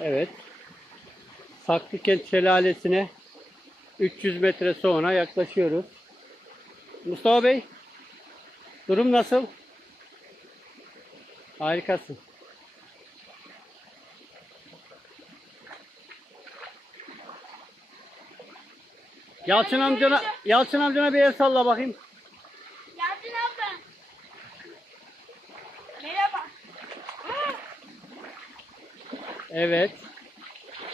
Evet. Saklıkent Şelalesi'ne 300 metre sonra yaklaşıyoruz. Mustafa Bey, durum nasıl? Harikasın. Yalçın amcana bir el salla bakayım. Yalçın abla. Merhaba. Evet.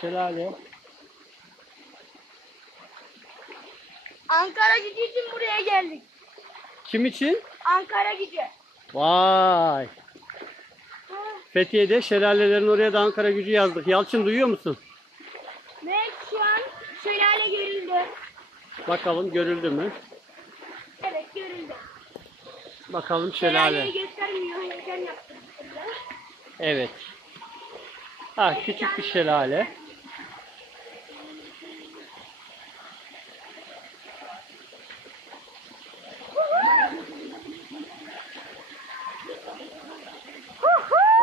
Şelale. Ankara Gücü için buraya geldik. Kim için? Ankara Gücü. Vay. Fethiye'de şelalelerin oraya da Ankara Gücü yazdık. Yalçın, duyuyor musun? Ve şu an şelale görüldü. Bakalım görüldü mü? Evet, görüldü. Bakalım şelale. Şelaleyi göstermiyor. Heyecan yaptım. Evet. Ha, küçük bir şelale.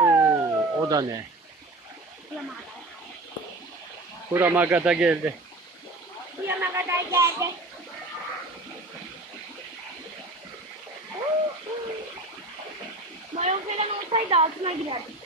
Oo, o da ne? Kuramaga'da geldi. Bu yana kadar geldi. Mayon falan olsaydı altına girerdik.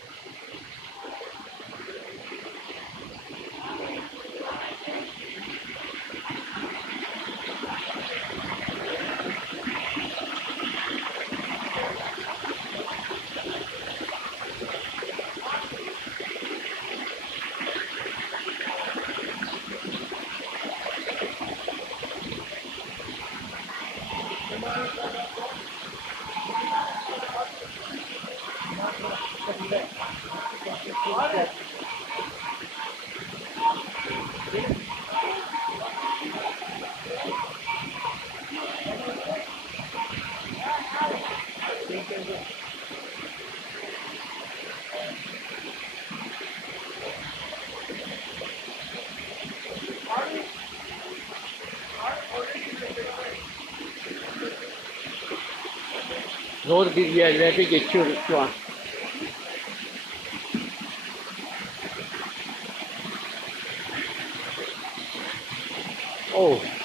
Zor bir yerlerde geçiyoruz şu an. Oh.